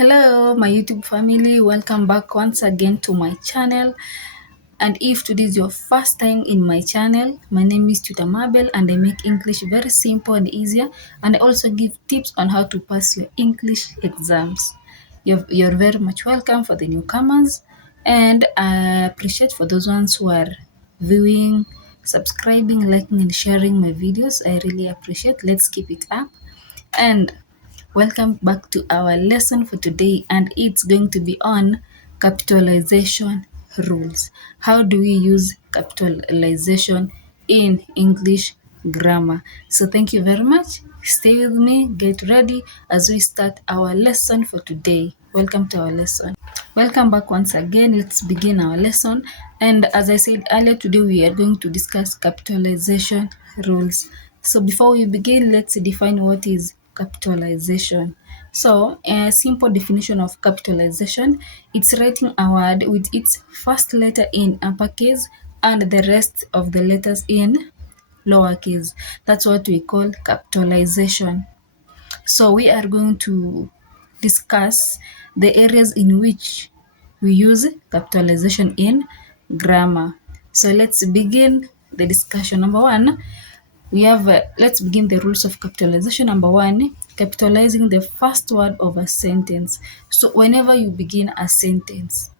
Hello, my YouTube family. Welcome back once again to my channel. And if today is your first time in my channel, my name is Tutor Mabel and I make English very simple and easier. And I also give tips on how to pass your English exams. You're very much welcome for the newcomers. And I appreciate for those ones who are viewing, subscribing, liking, and sharing my videos. I really appreciate. Let's keep it up. And welcome back to our lesson for today, and it's going to be on capitalization rules. How do we use capitalization in English grammar? So, thank you very much. Stay with me, get ready as we start our lesson for today. Welcome to our lesson. Welcome back once again. Let's begin our lesson. And as I said earlier, today we are going to discuss capitalization rules. So before we begin, let's define what is capitalization. So a simple definition of capitalization, it's writing a word with its first letter in uppercase and the rest of the letters in lowercase. That's what we call capitalization. So we are going to discuss the areas in which we use capitalization in grammar. So let's begin the discussion. Number one, let's begin the rules of capitalization. Number one, capitalizing the first word of a sentence. So whenever you begin a sentence,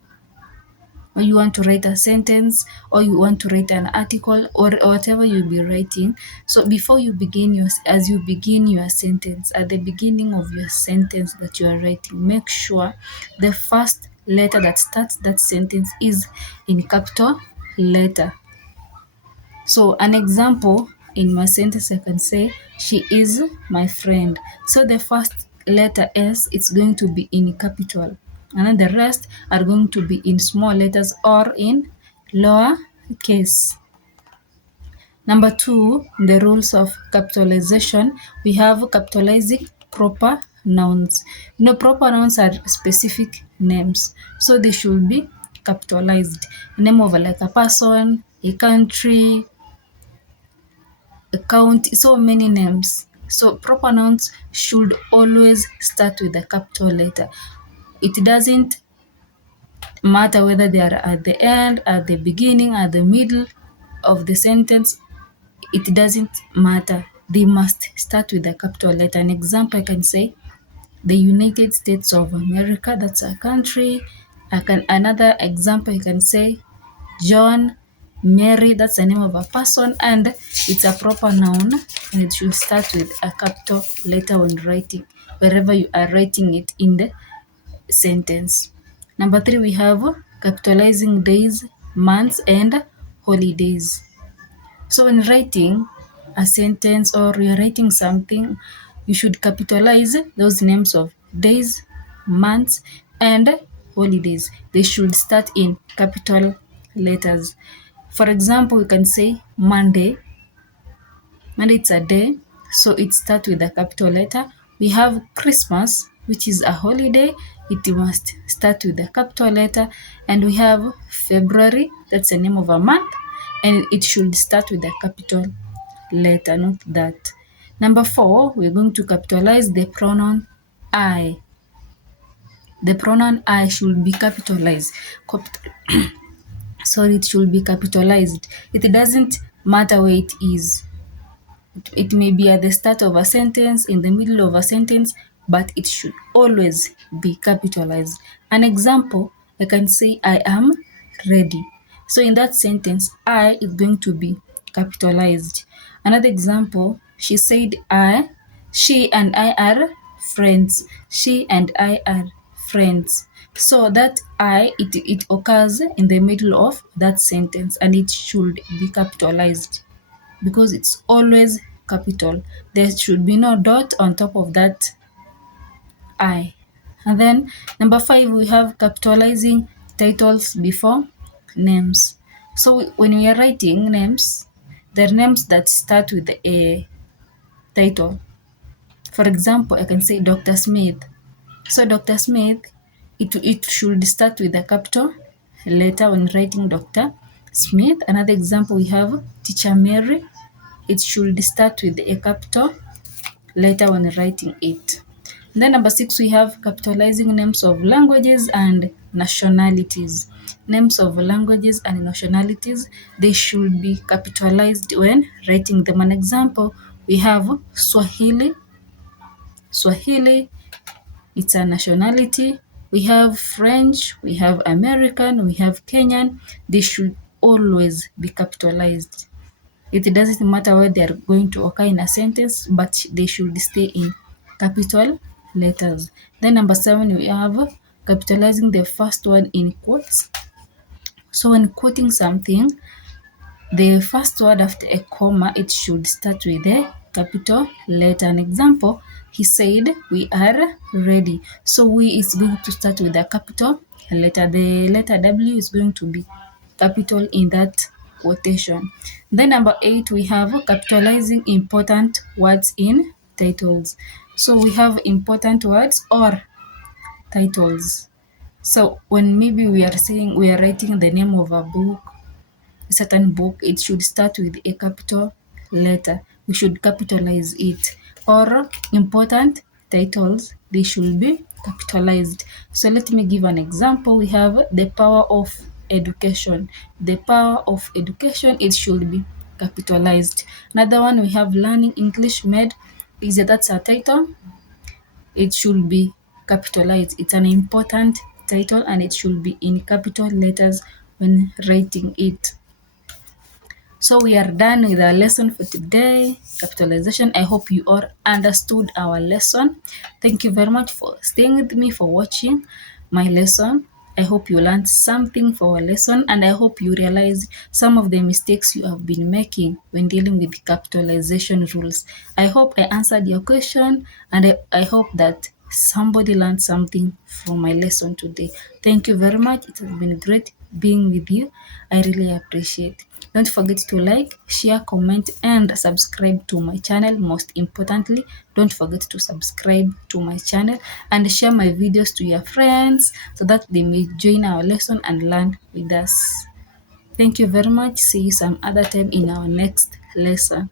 when you want to write a sentence or you want to write an article or whatever you'll be writing, so before you begin as you begin your sentence, at the beginning of your sentence that you are writing, make sure the first letter that starts that sentence is in capital letter. So an example, in my sentence I can say she is my friend. So the first letter S, it's going to be in capital, and then the rest are going to be in small letters or in lower case. Number two, the rules of capitalization. We have capitalizing proper nouns. Proper nouns are specific names, so they should be capitalized. Name of like a person, a country, count, so many names. So proper nouns should always start with a capital letter. It doesn't matter whether they are at the end, at the beginning, at the middle of the sentence. It doesn't matter. They must start with a capital letter. An example, I can say the United States of America, that's a country. Another example, I can say John, Mary, that's the name of a person, and it's a proper noun, and it should start with a capital letter when writing, wherever you are writing it in the sentence. Number three, we have capitalizing days, months, and holidays. So when writing a sentence or you're writing something, you should capitalize those names of days, months, and holidays. They should start in capital letters. For example, we can say Monday. Monday, it's a day, so it starts with a capital letter. We have Christmas, which is a holiday. It must start with a capital letter. And we have February, that's the name of a month, and it should start with a capital letter, not that. Number four, we're going to capitalize the pronoun I. The pronoun I should be capitalized. Sorry, it should be capitalized. It doesn't matter where it is. It may be at the start of a sentence, in the middle of a sentence, but it should always be capitalized. An example, I can say I am ready. So in that sentence, I is going to be capitalized. Another example, she and I are friends. She and I are friends. So that it occurs in the middle of that sentence and it should be capitalized because it's always capital. There should be no dot on top of that I. And then number five, we have capitalizing titles before names. So when we are writing names, they're names that start with a title. For example, I can say Dr. Smith. So Dr. Smith, it should start with a capital letter when writing Dr. Smith. Another example, we have Teacher Mary. It should start with a capital letter when writing it. Then number 6, we have capitalizing names of languages and nationalities. Names of languages and nationalities, they should be capitalized when writing them. An example, we have Swahili. Swahili, it's a nationality. We have French, we have American, we have Kenyan. They should always be capitalized. It doesn't matter where they are going to occur in a sentence, but they should stay in capital letters. Then number 7, we have capitalizing the first word in quotes. So when quoting something, the first word after a comma, it should start with a capital letter. An example, he said, we are ready. So we is going to start with a capital letter. The letter W is going to be capital in that quotation. Then number 8, we have capitalizing important words in titles. So we have important words or titles. So when maybe we are saying we are writing the name of a book, a certain book, it should start with a capital letter. We should capitalize it. Or important titles, they should be capitalized. So let me give an example. We have the power of education. The power of education, it should be capitalized. Another one, we have learning English made. That's a title. It should be capitalized. It's an important title and it should be in capital letters when writing it. So we are done with our lesson for today, capitalization. I hope you all understood our lesson. Thank you very much for staying with me, for watching my lesson. I hope you learned something for our lesson, and I hope you realize some of the mistakes you have been making when dealing with capitalization rules. I hope I answered your question, and I hope that somebody learned something from my lesson today. Thank you very much. It has been great being with you. I really appreciate. Don't forget to like, share, comment, and subscribe to my channel. Most importantly, don't forget to subscribe to my channel and share my videos to your friends so that they may join our lesson and learn with us. Thank you very much. See you some other time in our next lesson.